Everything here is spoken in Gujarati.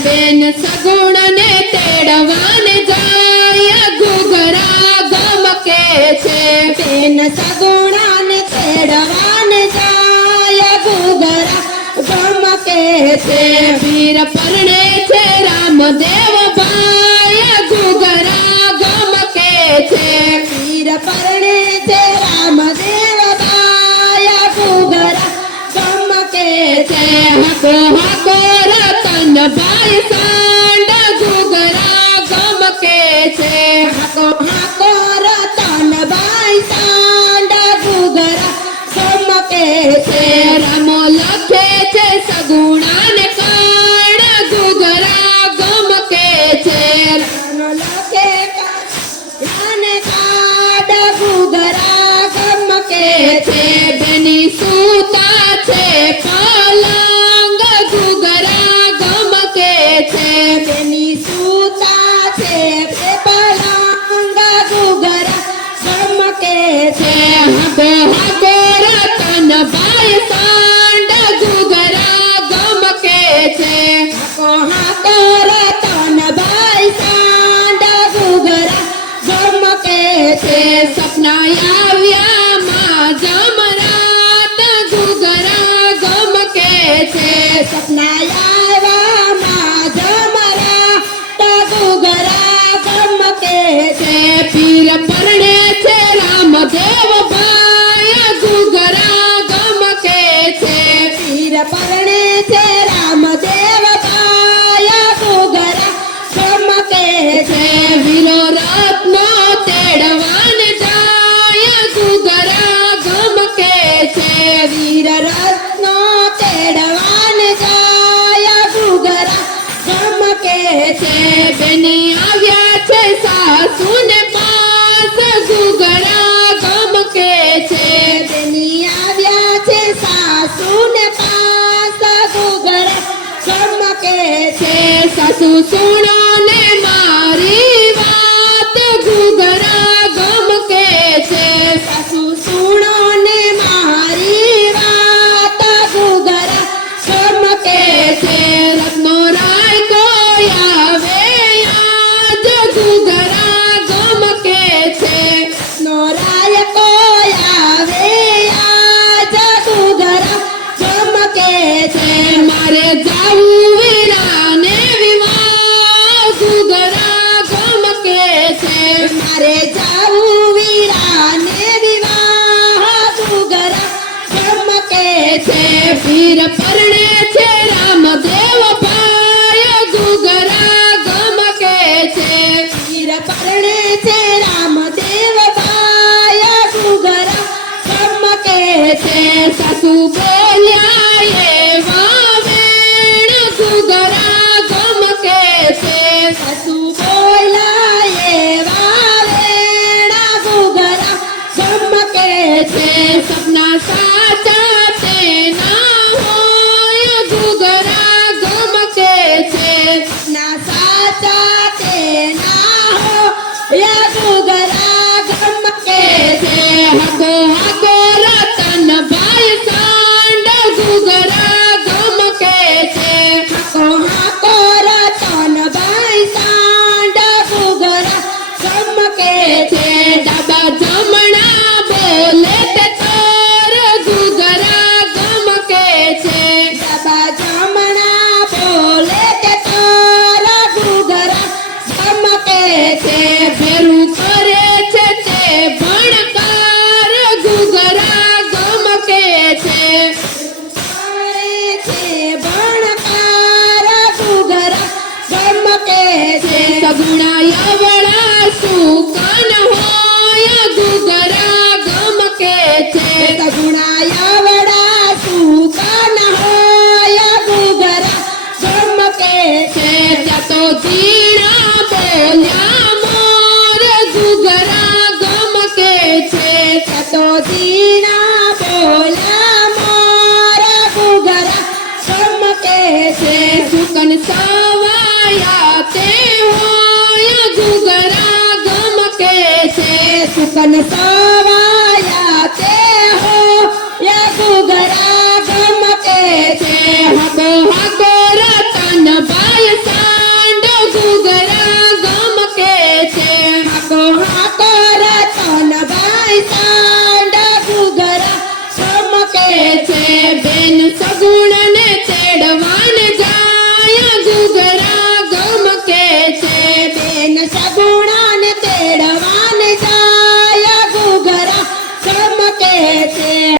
બેન સગુણ ને તેડવાને જાય ઘૂઘરા ગમકે છે બેન સગુણા ને તેડવાને જાય ઘૂઘરા ગમકે છે વીર પરણે છે રામદેવ ભાઈ ઘૂઘરા ગમકે છે વીર પરણે છે રામદેવ બાયા ઘૂઘરા ગમકે છે હકો હકો રતન ભાઈ સાંડ ઘૂઘરા ગમકે છે હાકો હાકો રતન ભાઈ સાંડ ઘૂઘરા ગમકે છે રામો લખે છે સગુણાને કાળ ઘૂઘરા ગમકે છે લખે કાને કાડ ઘૂઘરા ગમકે છે બેની સૂતા છે પલંગ ઘૂઘરા ગમકે છે તેની સૂતા છે પલંગ ઘૂઘરા ગમકે છે હકો હકો રતન ભાઈ સાંડ ઘૂઘરા ગમકે છે હાકો હાકો રતન ભાઈ સાંડ ઘૂઘરા ગમકે છે સપના આવ્યા માં જમરાત ઘૂઘરા ગમકે છે સપના આવ્યા માં જમરા ઘૂઘરા ગમકે છે પીર પરણે છે રામદેવ ભાઈ ઘૂઘરા ગમકે છે પીર પરણે છે રામદેવ બાયા ઘૂઘરા ગમકે છે વીરો રત્નો તેડવાને જાય ઘૂઘરા ગમકે છે વીર રત્નો તેડવાને જાય ઘૂઘરા ગમકે છે બેની આવ્યા છે સાસુ ને પાસ ઘૂઘરા ગમકે છે તેની આવ્યા છે સાસુ ને પાસ ઘૂઘરા ગમકે છે સાસુ સુણો ને મારી વાત ઘૂઘરા ગમકે છે સાસુ સુણો ને મારી વાત ઘૂઘરા ગમકે છે રત્નો રાય કોઈ આવે આજ ઘૂઘરા ગમકે છે નોરાય કોઈ આવે આજ ઘૂઘરા ગમકે છે મારે જાવું વીરાને વિવાહ ઘૂઘરા ગમકે છે મારે જાવું વીરાને વિવાહ ઘૂઘરા ગમકે છે વીર પરણે છે રામદેવ ભાઈ ઘૂઘરા ગમકે છે વીર પરણે છે રામદેવ બાયા ઘૂઘરા ગમકે છે સાસુ બોલ્યા એવા વેણ ઘૂઘરા ગમકે છે સાસુ બોલા એવા વેણા ઘૂઘરા ગમકે છે સપના સાચા તેના હોય ઘૂઘરા ગમકે છે ના સાચા તે ના હો યા ઘૂઘરા ગમકે છે હકો હકો રતન ભાઈ સાંડ ઘૂઘરા ગમકે છે હાકો હાકો રતન ભાઈ સાંડ ઘૂઘરા ગમકે છે ડાબા જમણા બોલે તે તાર ઘૂઘરા ગમકે છે બાબા જમણા બોલે તે તારા ઘૂઘરા ગમકે છે ભેરું કરે છે તે ભણકાર ઘૂઘરા ગમકે છે ભણકાર ઘૂઘરા ગમકે છે સગુણા યવળા સુકન હોય ઘૂઘરા ગમકે છે સગુણાયા વડા સુકાન હોય ઘૂઘરા ગમકે છે ત્યાં તો ઝીણા બોલ્યા મોર ઘૂઘરા ગમકે છે તો દીના બોલા મોરા ઘૂઘરા ગમકે છે સુકન સવાયા તે હોય ઘૂઘરા ગમકે છે સુકન સવાયા તે હો યા ઘૂઘરા ગમકે છે હકો હકો રતન ભાઈ બેન સગુણ ને તેડવા